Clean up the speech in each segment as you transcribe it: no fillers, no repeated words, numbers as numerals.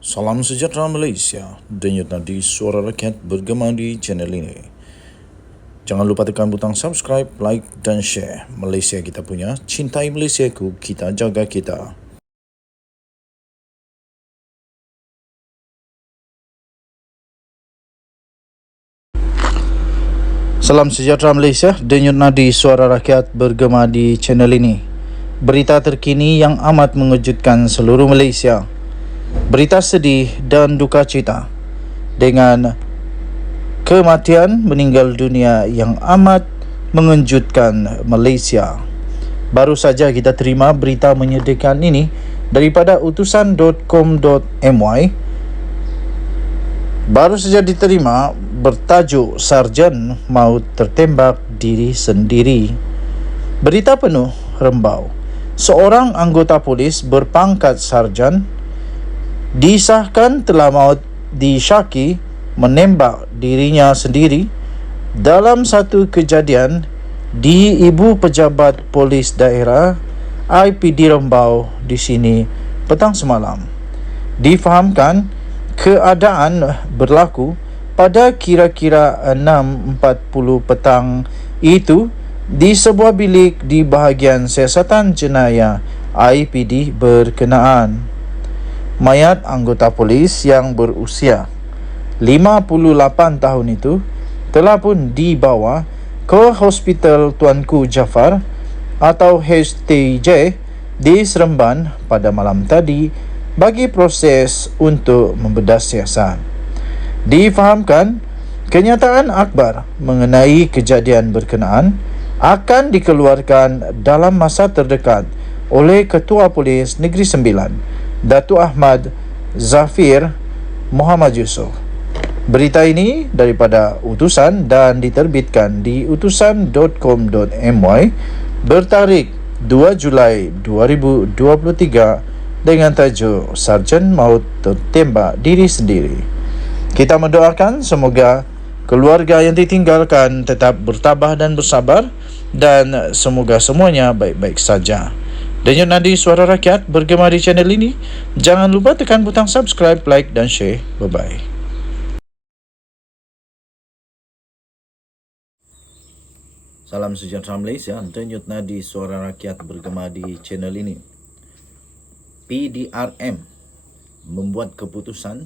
Salam sejahtera Malaysia, denyut nadi suara rakyat bergema di channel ini. Jangan lupa tekan butang subscribe, like dan share. Malaysia kita punya, cintai Malaysiaku, kita jaga kita. Salam sejahtera Malaysia, denyut nadi suara rakyat bergema di channel ini. Berita terkini yang amat mengejutkan seluruh Malaysia. Berita sedih dan duka cita dengan kematian meninggal dunia yang amat mengejutkan Malaysia. Baru saja kita terima berita menyedihkan ini daripada utusan.com.my. Baru saja diterima bertajuk Sarjan Maut Tertembak Diri Sendiri. Berita penuh rembau. Seorang anggota polis berpangkat sarjan disahkan telah maut disyaki menembak dirinya sendiri dalam satu kejadian di Ibu Pejabat Polis Daerah IPD Rembau di sini petang semalam. Difahamkan keadaan berlaku pada kira-kira 6.40 petang itu di sebuah bilik di bahagian siasatan jenayah IPD berkenaan. Mayat anggota polis yang berusia 58 tahun itu telah pun dibawa ke Hospital Tuanku Jaafar atau HTJ di Seremban pada malam tadi bagi proses untuk membedah siasat. Difahamkan, kenyataan akhbar mengenai kejadian berkenaan akan dikeluarkan dalam masa terdekat oleh Ketua Polis Negeri Sembilan, Datuk Ahmad Zafir Muhammad Yusof. Berita ini daripada utusan dan diterbitkan di utusan.com.my bertarikh 2 Julai 2023 dengan tajuk Sarjan Maut Tertembak Diri Sendiri. Kita mendoakan semoga keluarga yang ditinggalkan tetap bertabah dan bersabar dan semoga semuanya baik-baik saja. Denyut nadi suara rakyat bergema di channel ini. Jangan lupa tekan butang subscribe, like dan share. Bye-bye. Salam sejahtera Malaysia, denyut nadi suara rakyat bergema di channel ini. PDRM membuat keputusan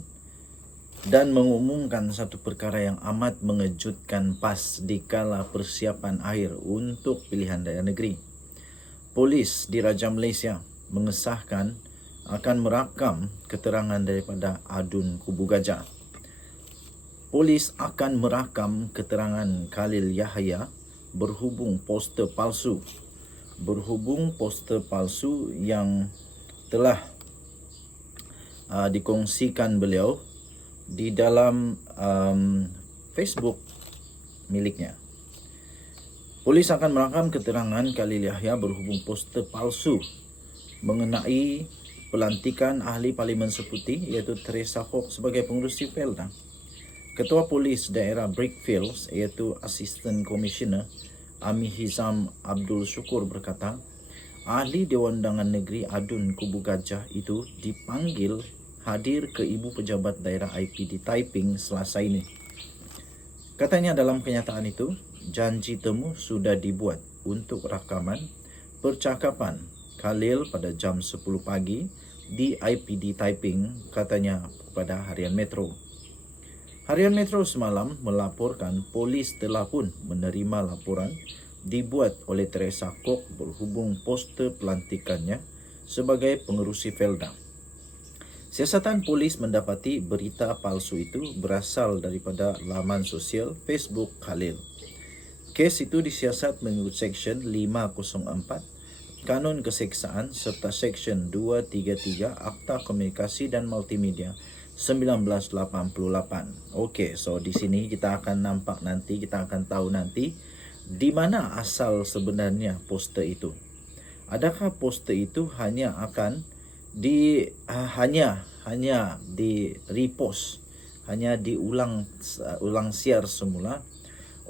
dan mengumumkan satu perkara yang amat mengejutkan pas dikala persiapan akhir untuk pilihan daerah negeri. Polis Diraja Malaysia mengesahkan akan merakam keterangan daripada adun Kubu Gajah. Polis akan merakam keterangan Khalil Yahya berhubung poster palsu yang telah dikongsikan beliau di dalam Facebook miliknya. Polis akan merakam keterangan Khalil Yahya berhubung poster palsu mengenai pelantikan ahli Parlimen Seputi iaitu Teresa Hock sebagai pengerusi Felda. Ketua Polis Daerah Brickfields iaitu Assistant Commissioner Ami Hizam Abdul Syukur berkata, ahli Dewan Undangan Negeri adun Kubu Gajah itu dipanggil hadir ke Ibu Pejabat Daerah IPD Taiping Selasa ini. Katanya dalam kenyataan itu, janji temu sudah dibuat untuk rakaman percakapan Khalil pada jam 10 pagi di IPD Taiping, katanya kepada Harian Metro. Harian Metro semalam melaporkan polis telah pun menerima laporan dibuat oleh Teresa Hock berhubung poster pelantikannya sebagai pengerusi Felda. Siasatan polis mendapati berita palsu itu berasal daripada laman sosial Facebook Khalil. Kes itu disiasat mengikut Seksyen 504 Kanun Keseksaan serta Seksyen 233 Akta Komunikasi dan Multimedia 1988. Okey, so di sini kita akan nampak nanti, kita akan tahu nanti di mana asal sebenarnya poster itu. Adakah poster itu hanya akan hanya di repost, hanya diulang siar semula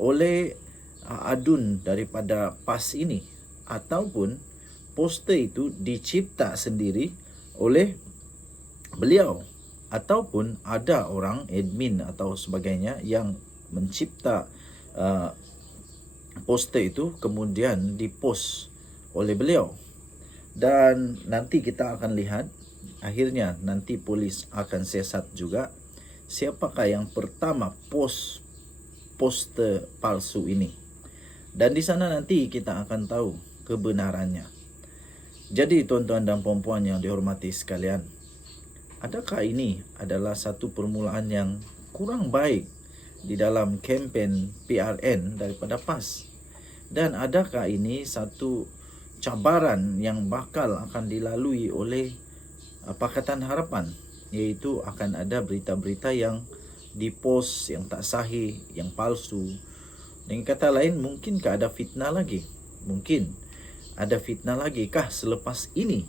oleh adun daripada PAS ini, ataupun poster itu dicipta sendiri oleh beliau ataupun ada orang admin atau sebagainya yang mencipta poster itu kemudian dipost oleh beliau. Dan nanti kita akan lihat akhirnya nanti polis akan siasat juga siapakah yang pertama post poster palsu ini. Dan di sana nanti kita akan tahu kebenarannya. Jadi tuan-tuan dan puan-puan yang dihormati sekalian, adakah ini adalah satu permulaan yang kurang baik di dalam kempen PRN daripada PAS? Dan adakah ini satu cabaran yang bakal akan dilalui oleh Pakatan Harapan, iaitu akan ada berita-berita yang dipost yang tak sahih, yang palsu. Dengan kata lain, mungkinkah ada fitnah lagi? Mungkin ada fitnah lagi kah selepas ini?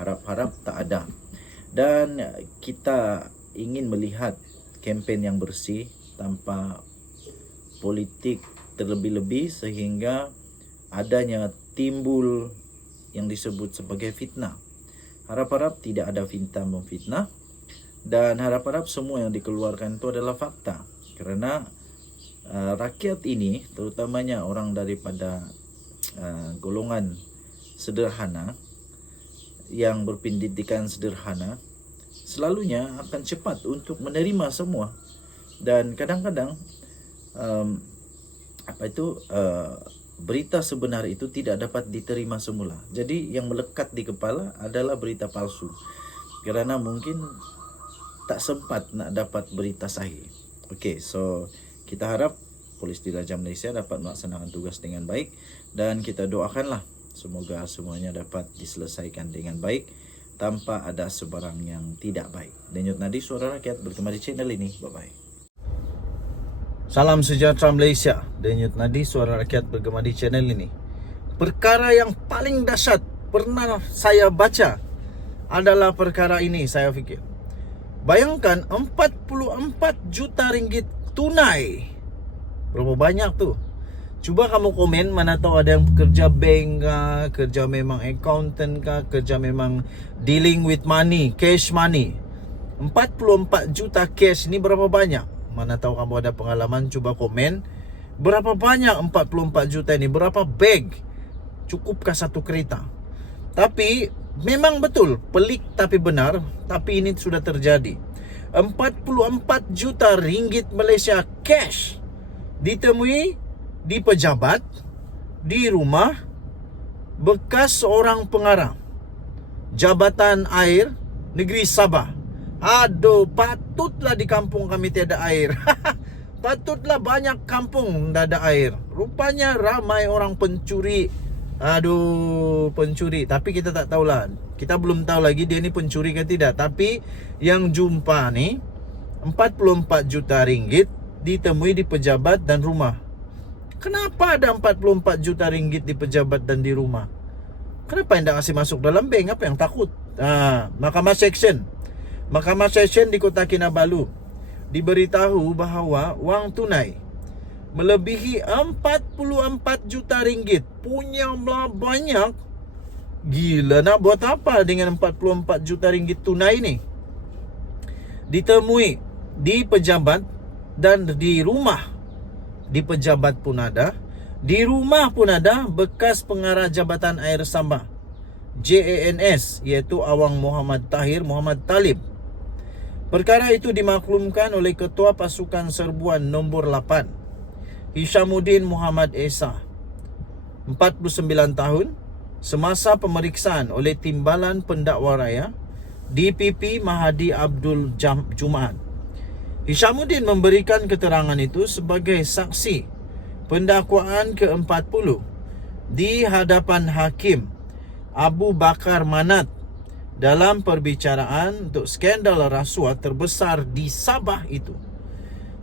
Harap-harap tak ada. Dan kita ingin melihat kempen yang bersih tanpa politik terlebih-lebih sehingga adanya timbul yang disebut sebagai fitnah. Harap-harap tidak ada fitnah memfitnah, dan harap-harap semua yang dikeluarkan itu adalah fakta. Kerana rakyat ini, terutamanya orang daripada golongan sederhana yang berpendidikan sederhana, selalunya akan cepat untuk menerima semua. Dan kadang-kadang berita sebenar itu tidak dapat diterima semula. Jadi yang melekat di kepala adalah berita palsu, kerana mungkin tak sempat nak dapat berita sahih. Okey, so kita harap Polis Diraja Malaysia dapat melaksanakan tugas dengan baik, dan kita doakanlah semoga semuanya dapat diselesaikan dengan baik tanpa ada sebarang yang tidak baik. Denyut Nadi, Suara Rakyat, bertemu di channel ini. Bye-bye. Salam sejahtera Malaysia. Denyut Nadi, Suara Rakyat, bergema di channel ini. Perkara yang paling dahsyat pernah saya baca adalah perkara ini, saya fikir. Bayangkan 44 juta ringgit tunai. Berapa banyak tu? Cuba kamu komen, mana tahu ada yang kerja bank kah, kerja memang accountant kah, kerja memang dealing with money, cash money. 44 juta cash ni berapa banyak? Mana tahu kamu ada pengalaman, cuba komen. Berapa banyak 44 juta ini? Berapa bag? Cukupkah satu kereta? Tapi memang betul, pelik tapi benar, tapi ini sudah terjadi. 44 juta ringgit Malaysia cash ditemui di pejabat, di rumah bekas seorang pengarah Jabatan Air Negeri Sabah. Aduh, patutlah di kampung kami tiada air. Patutlah banyak kampung tak ada air. Rupanya ramai orang pencuri. Aduh, pencuri. Tapi kita tak tahulah. Kita belum tahu lagi dia ni pencuri ke tidak. Tapi yang jumpa ni 44 juta ringgit ditemui di pejabat dan rumah. Kenapa ada 44 juta ringgit di pejabat dan di rumah? Kenapa tidak kasih masuk dalam bank? Apa yang takut? Mahkamah Seksyen di Kota Kinabalu diberitahu bahawa wang tunai melebihi 44 juta ringgit. Punya banyak. Gila, nak buat apa dengan 44 juta ringgit tunai ni? Ditemui di pejabat dan di rumah. Di pejabat pun ada, di rumah pun ada bekas pengarah Jabatan Air Sabah, JANS, iaitu Awang Muhammad Tahir Muhammad Talib. Perkara itu dimaklumkan oleh Ketua Pasukan Serbuan nombor 8, Hishamuddin Muhammad Esa, 49 tahun, semasa pemeriksaan oleh Timbalan Pendakwa Raya DPP Mahadi Abdul Jumaat. Hishamuddin memberikan keterangan itu sebagai saksi pendakwaan ke-40 di hadapan Hakim Abu Bakar Manat dalam perbicaraan untuk skandal rasuah terbesar di Sabah itu.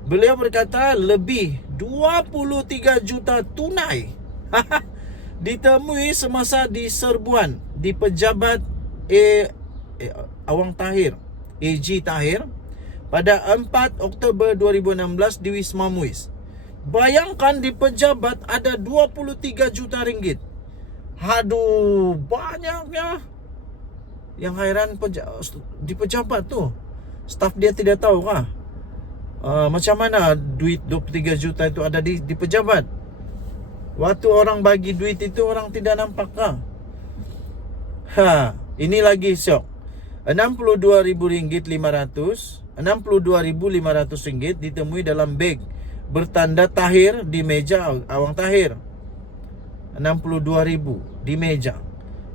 Beliau berkata lebih 23 juta tunai ditemui semasa di serbuan di pejabat Awang Tahir, AG Tahir, pada 4 Oktober 2016 di Wisma Muiz. Bayangkan di pejabat ada 23 juta ringgit. Aduh, banyaknya. Yang hairan di pejabat tu Staf dia tidak tahu kah? Macam mana duit 23 juta itu ada di pejabat? Waktu orang bagi duit itu orang tidak nampak kah? Ini lagi syok. RM62.500 RM62.500 ditemui dalam beg bertanda Tahir di meja Awang Tahir. 62.000 di meja.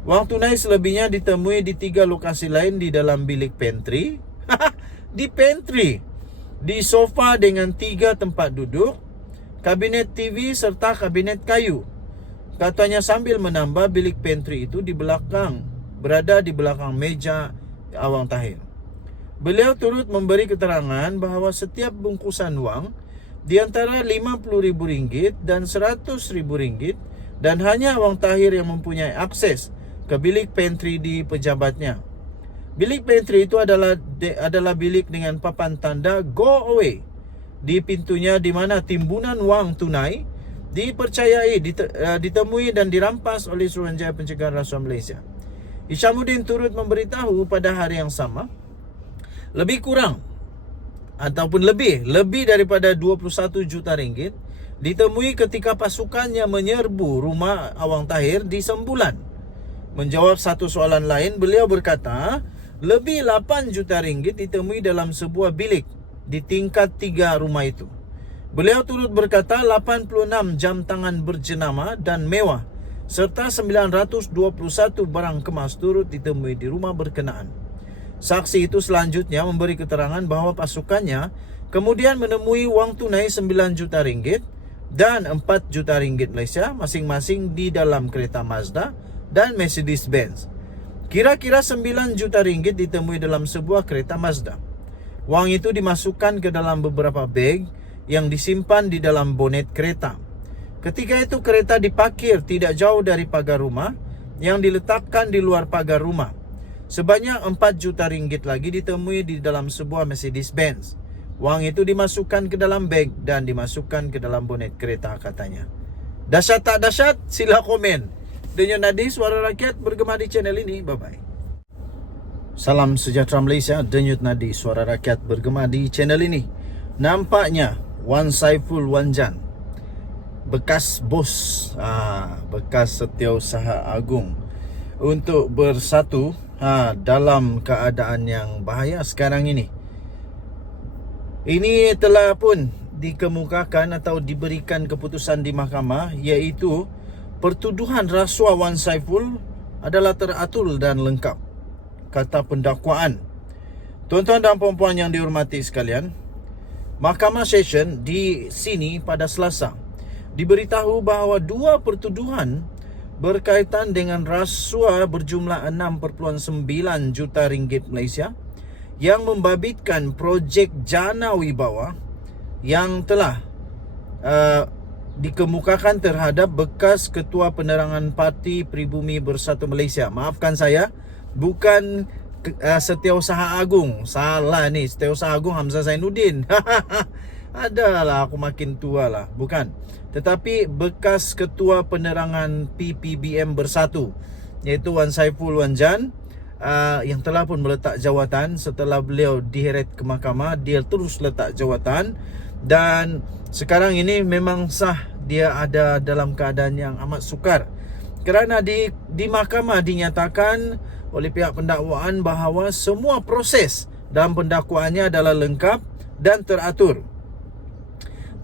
Wang tunai selebihnya ditemui di 3 lokasi lain di dalam bilik pantry. Di pantry, di sofa dengan 3 tempat duduk, kabinet TV serta kabinet kayu. Katanya sambil menambah bilik pantry itu berada di belakang meja Awang Tahir. Beliau turut memberi keterangan bahawa setiap bungkusan wang di antara RM50.000 dan RM100.000 dan hanya Awang Tahir yang mempunyai akses ke bilik pantry di pejabatnya. Bilik pantry itu adalah bilik dengan papan tanda go away di pintunya, di mana timbunan wang tunai dipercayai ditemui dan dirampas oleh Suruhanjaya Pencegahan Rasuah Malaysia. Hishamuddin turut memberitahu pada hari yang sama, lebih daripada 21 juta ringgit ditemui ketika pasukannya menyerbu rumah Awang Tahir di Sembulan. Menjawab satu soalan lain, beliau berkata, lebih 8 juta ringgit ditemui dalam sebuah bilik di tingkat 3 rumah itu. Beliau turut berkata 86 jam tangan berjenama dan mewah serta 921 barang kemas turut ditemui di rumah berkenaan. Saksi itu selanjutnya memberi keterangan bahawa pasukannya kemudian menemui wang tunai 9 juta ringgit dan 4 juta ringgit Malaysia masing-masing di dalam kereta Mazda dan Mercedes-Benz. Kira-kira 9 juta ringgit ditemui dalam sebuah kereta Mazda. Wang itu dimasukkan ke dalam beberapa beg yang disimpan di dalam bonet kereta. Ketika itu kereta diparkir tidak jauh dari pagar rumah yang diletakkan di luar pagar rumah. Sebanyak 4 juta ringgit lagi ditemui di dalam sebuah Mercedes-Benz. Wang itu dimasukkan ke dalam beg dan dimasukkan ke dalam bonet kereta, katanya. Dahsyat tak dahsyat? Sila komen. Denyut Nadi Suara Rakyat bergema di channel ini. Bye-bye. Salam sejahtera Malaysia. Denyut Nadi Suara Rakyat bergema di channel ini. Nampaknya Wan Saiful Wanjan, bekas bos, bekas Setiausaha Agung, untuk bersatu dalam keadaan yang bahaya sekarang ini. Ini telah pun dikemukakan atau diberikan keputusan di mahkamah, iaitu pertuduhan rasuah Wan Saiful adalah teratur dan lengkap, kata pendakwaan. Tuan-tuan dan puan-puan yang dihormati sekalian, Mahkamah Session di sini pada Selasa diberitahu bahawa 2 pertuduhan berkaitan dengan rasuah berjumlah 6.9 juta ringgit Malaysia yang membabitkan projek Jana Wibawa yang telah dikemukakan terhadap bekas Ketua Penerangan Parti Pribumi Bersatu Malaysia. Maafkan saya, bukan Setiausaha Agung. Salah ni, Setiausaha Agung Hamzah Zainuddin. Adalah aku makin tua lah. Bukan. Tetapi bekas Ketua Penerangan PPBM Bersatu, iaitu Wan Saiful Wanjan, yang telah pun meletak jawatan. Setelah beliau diheret ke mahkamah, dia terus letak jawatan. Dan sekarang ini memang sah dia ada dalam keadaan yang amat sukar, kerana di mahkamah dinyatakan oleh pihak pendakwaan bahawa semua proses dalam pendakwaannya adalah lengkap dan teratur.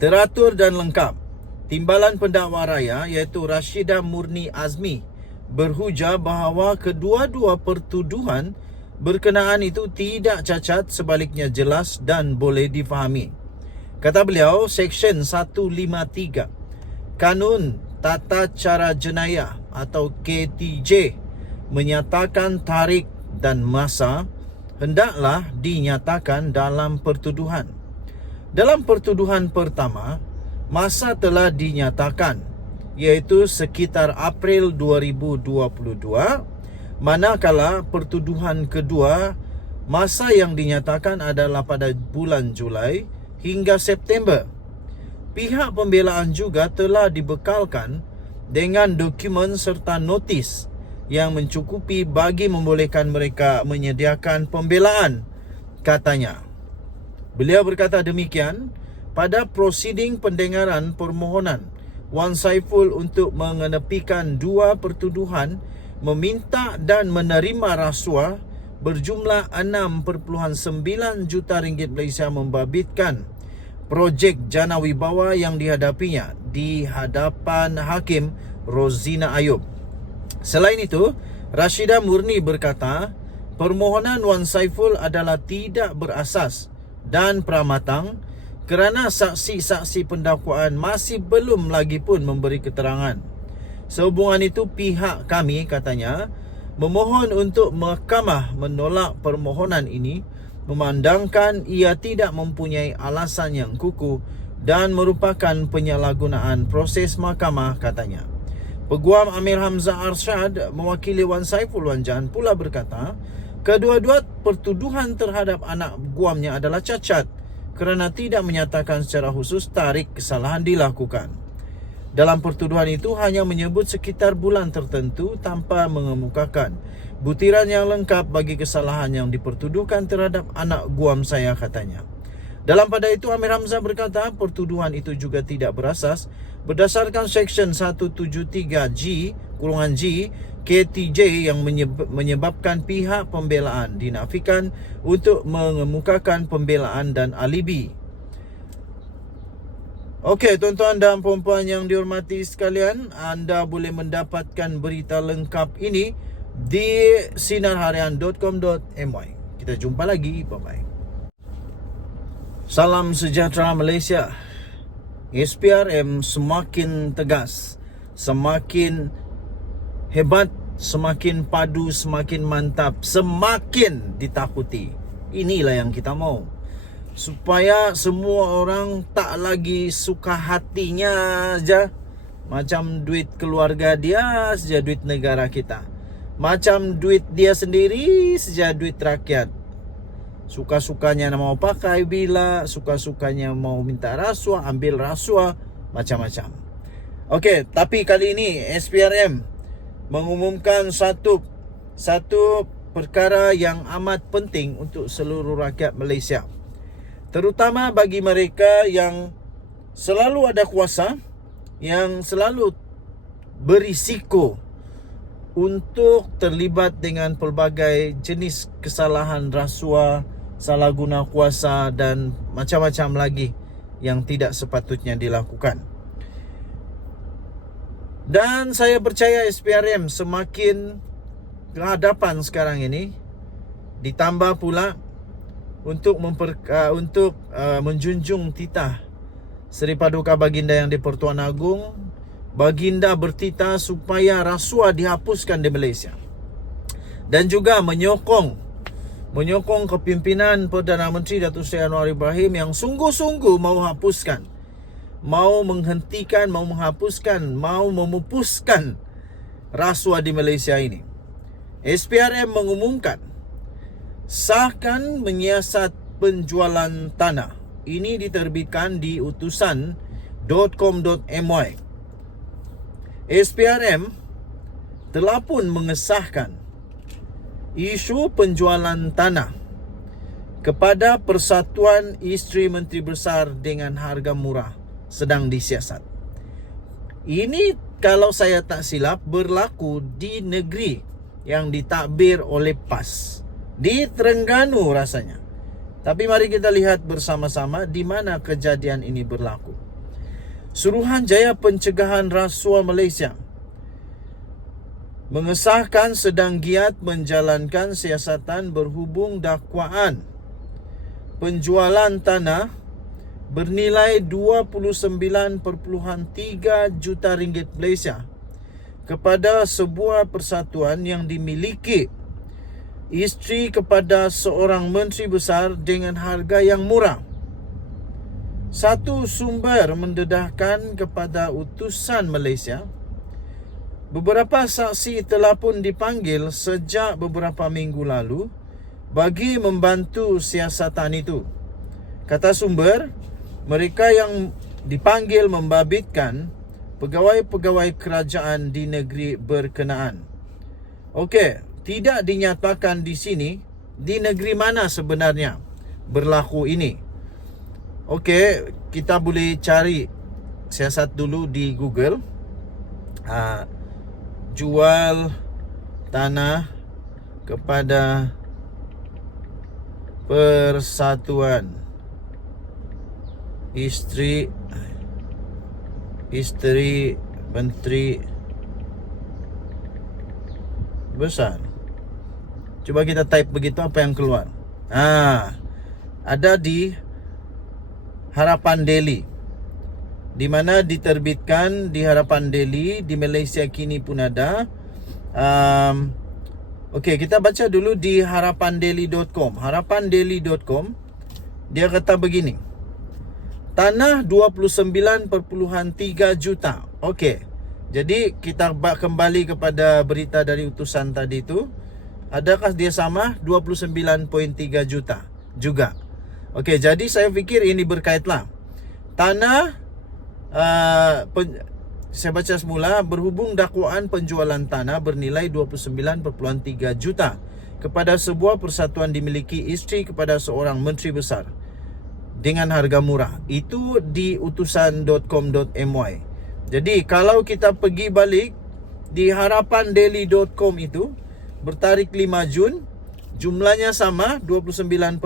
Teratur dan lengkap. Timbalan pendakwa raya iaitu Rashidah Murni Azmi berhujah bahawa kedua-dua pertuduhan berkenaan itu tidak cacat, sebaliknya jelas dan boleh difahami. Kata beliau, Seksyen 153 Kanun Tata Cara Jenayah atau KTJ menyatakan tarikh dan masa hendaklah dinyatakan dalam pertuduhan. Dalam pertuduhan pertama, masa telah dinyatakan, iaitu sekitar April 2022, manakala pertuduhan kedua, masa yang dinyatakan adalah pada bulan Julai hingga September. Pihak pembelaan juga telah dibekalkan dengan dokumen serta notis yang mencukupi bagi membolehkan mereka menyediakan pembelaan katanya. Beliau berkata demikian pada prosiding pendengaran permohonan Wan Saiful untuk mengenepikan dua pertuduhan meminta dan menerima rasuah berjumlah 6.9 juta ringgit Malaysia membabitkan projek Jana Wibawa yang dihadapinya di hadapan Hakim Rozina Ayub. Selain itu, Rashidah Murni berkata, permohonan Wan Saiful adalah tidak berasas dan pramatang kerana saksi-saksi pendakwaan masih belum lagi pun memberi keterangan. Sehubungan itu, pihak kami, katanya, memohon untuk mahkamah menolak permohonan ini memandangkan ia tidak mempunyai alasan yang kukuh dan merupakan penyalahgunaan proses mahkamah, katanya. Peguam Amir Hamzah Arshad mewakili Wan Saiful Wan Jan pula berkata, kedua-dua pertuduhan terhadap anak guamnya adalah cacat kerana tidak menyatakan secara khusus tarikh kesalahan dilakukan. Dalam pertuduhan itu hanya menyebut sekitar bulan tertentu tanpa mengemukakan butiran yang lengkap bagi kesalahan yang dipertuduhkan terhadap anak guam saya, katanya. Dalam pada itu, Amir Hamzah berkata pertuduhan itu juga tidak berasas berdasarkan Seksyen 173G KTJ yang menyebabkan pihak pembelaan dinafikan untuk mengemukakan pembelaan dan alibi. Okey, tuan-tuan dan puan-puan yang dihormati sekalian, anda boleh mendapatkan berita lengkap ini di sinarharian.com.my. Kita jumpa lagi. Bye-bye. Salam sejahtera Malaysia. SPRM semakin tegas, semakin hebat, semakin padu, semakin mantap, semakin ditakuti. Inilah yang kita mau. Supaya semua orang tak lagi suka hatinya aja. Macam duit keluarga dia saja duit negara kita. Macam duit dia sendiri saja duit rakyat. Suka-sukanya mau pakai bila, suka-sukanya mau minta rasuah, ambil rasuah, macam-macam. Okey, tapi kali ini SPRM mengumumkan satu perkara yang amat penting untuk seluruh rakyat Malaysia. Terutama bagi mereka yang selalu ada kuasa, yang selalu berisiko untuk terlibat dengan pelbagai jenis kesalahan rasuah, salah guna kuasa dan macam-macam lagi yang tidak sepatutnya dilakukan. Dan saya percaya SPRM semakin ke hadapan sekarang ini, ditambah pula untuk menjunjung titah Seri Paduka Baginda Yang di-Pertuan Agong. Baginda bertitah supaya rasuah dihapuskan di Malaysia, dan juga menyokong kepimpinan Perdana Menteri Datuk Seri Anwar Ibrahim yang sungguh-sungguh mau hapuskan, mau menghentikan, mau menghapuskan, mau memupuskan rasuah di Malaysia ini. SPRM mengumumkan sahkan menyiasat penjualan tanah. Ini diterbitkan di utusan.com.my. SPRM telah pun mengesahkan isu penjualan tanah kepada Persatuan Isteri Menteri Besar dengan harga murah sedang disiasat. Ini kalau saya tak silap berlaku di negeri yang ditadbir oleh PAS, di Terengganu rasanya. Tapi mari kita lihat bersama-sama di mana kejadian ini berlaku. Suruhanjaya Pencegahan Rasuah Malaysia mengesahkan sedang giat menjalankan siasatan berhubung dakwaan penjualan tanah bernilai 29.3 juta ringgit Malaysia kepada sebuah persatuan yang dimiliki isteri kepada seorang menteri besar dengan harga yang murah. Satu sumber mendedahkan kepada utusan Malaysia, beberapa saksi telah pun dipanggil sejak beberapa minggu lalu bagi membantu siasatan itu. Kata sumber, mereka yang dipanggil membabitkan pegawai-pegawai kerajaan di negeri berkenaan. Okey, tidak dinyatakan di sini di negeri mana sebenarnya berlaku ini. Okey, kita boleh cari siasat dulu di Google. Jual tanah kepada Persatuan Isteri Menteri Besar. Cuba kita type begitu, apa yang keluar? Ada di Harapan Daily, di mana diterbitkan di Harapan Daily. Di Malaysia kini pun ada. Okey, kita baca dulu di harapandaily.com. Harapandaily.com, dia kata begini. Tanah 29.3 juta. Okey, jadi kita kembali kepada berita dari utusan tadi itu. Adakah dia sama? 29.3 juta juga. Okey, jadi saya fikir ini berkaitlah. Tanah, saya baca semula, berhubung dakwaan penjualan tanah bernilai 29.3 juta kepada sebuah persatuan dimiliki isteri kepada seorang menteri besar dengan harga murah. Itu di utusan.com.my. Jadi kalau kita pergi balik di harapandaily.com itu, bertarikh 5 Jun, jumlahnya sama 29.3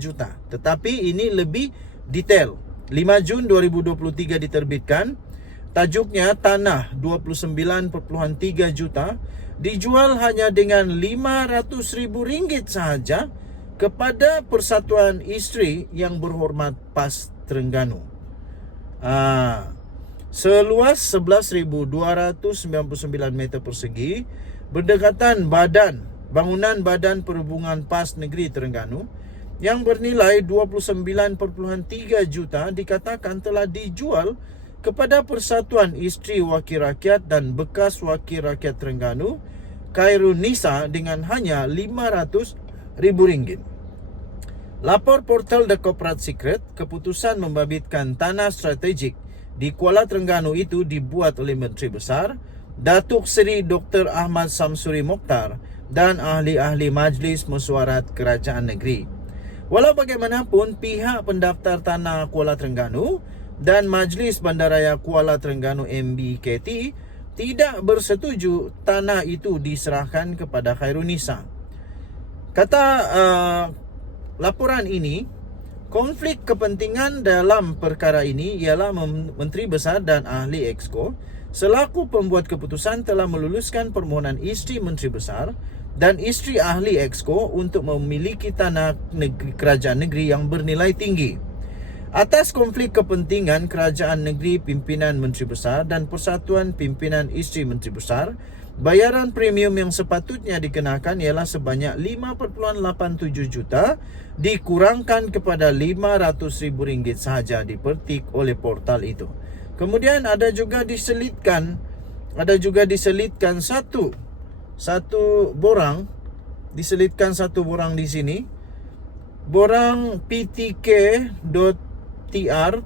juta. Tetapi ini lebih detail. 5 Jun 2023 diterbitkan. Tajuknya, tanah 29.3 juta dijual hanya dengan RM500,000 sahaja kepada Persatuan Isteri Yang Berhormat PAS Terengganu. Seluas 11,299 meter persegi, berdekatan bangunan Badan Perhubungan PAS Negeri Terengganu yang bernilai 29.3 juta dikatakan telah dijual kepada Persatuan Isteri Wakil Rakyat dan Bekas Wakil Rakyat Terengganu, Khairunisa, dengan hanya RM500,000. Lapor portal The Corporate Secret, keputusan membabitkan tanah strategik di Kuala Terengganu itu dibuat oleh Menteri Besar, Datuk Seri Dr. Ahmad Samsuri Mokhtar dan ahli-ahli Majlis Mesyuarat Kerajaan Negeri. Walau bagaimanapun, pihak pendaftar tanah Kuala Terengganu dan Majlis Bandaraya Kuala Terengganu MBKT tidak bersetuju tanah itu diserahkan kepada Khairunisa. Kata laporan ini, konflik kepentingan dalam perkara ini ialah Menteri Besar dan ahli Exco selaku pembuat keputusan telah meluluskan permohonan isteri Menteri Besar dan isteri ahli Exco untuk memiliki tanah kerajaan negeri yang bernilai tinggi. Atas konflik kepentingan kerajaan negeri pimpinan Menteri Besar dan Persatuan Pimpinan Isteri Menteri Besar, bayaran premium yang sepatutnya dikenakan ialah sebanyak 5.87 juta dikurangkan kepada RM500,000 sahaja dipertik oleh portal itu. Kemudian ada juga diselitkan satu borang di sini. Borang PTK.TR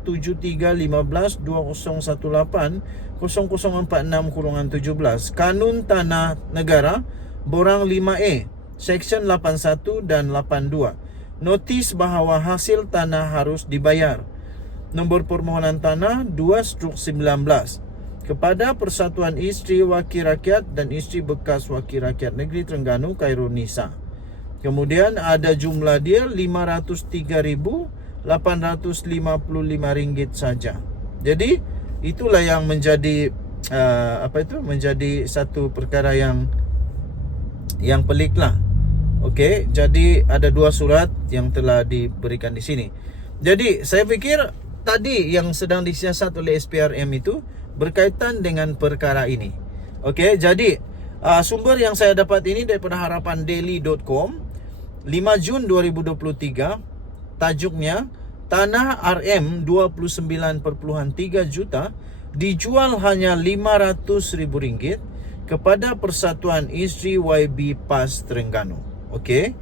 731520180046-17 Kanun Tanah Negara Borang 5A Seksyen 81 dan 82. Notis bahawa hasil tanah harus dibayar. Nombor permohonan tanah 2/19 kepada Persatuan Isteri Wakil Rakyat dan Isteri Bekas Wakil Rakyat Negeri Terengganu, Khairunisa. Kemudian ada jumlah dia RM503,855 saja. Jadi itulah yang menjadi menjadi satu perkara yang peliklah. Okey, jadi ada dua surat yang telah diberikan di sini. Jadi saya fikir tadi yang sedang disiasat oleh SPRM itu berkaitan dengan perkara ini. Okey, jadi sumber yang saya dapat ini daripada harapandaily.com 5 Jun 2023. Tajuknya, tanah RM 29.3 juta dijual hanya RM500,000 kepada Persatuan Isteri YB PAS Terengganu. Okey.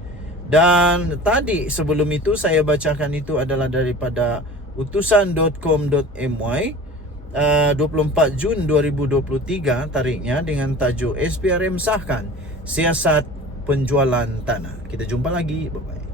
Dan tadi sebelum itu saya bacakan itu adalah daripada utusan.com.my 24 Jun 2023 tarikhnya, dengan tajuk SPRM sahkan siasat penjualan tanah. Kita jumpa lagi. Bye-bye.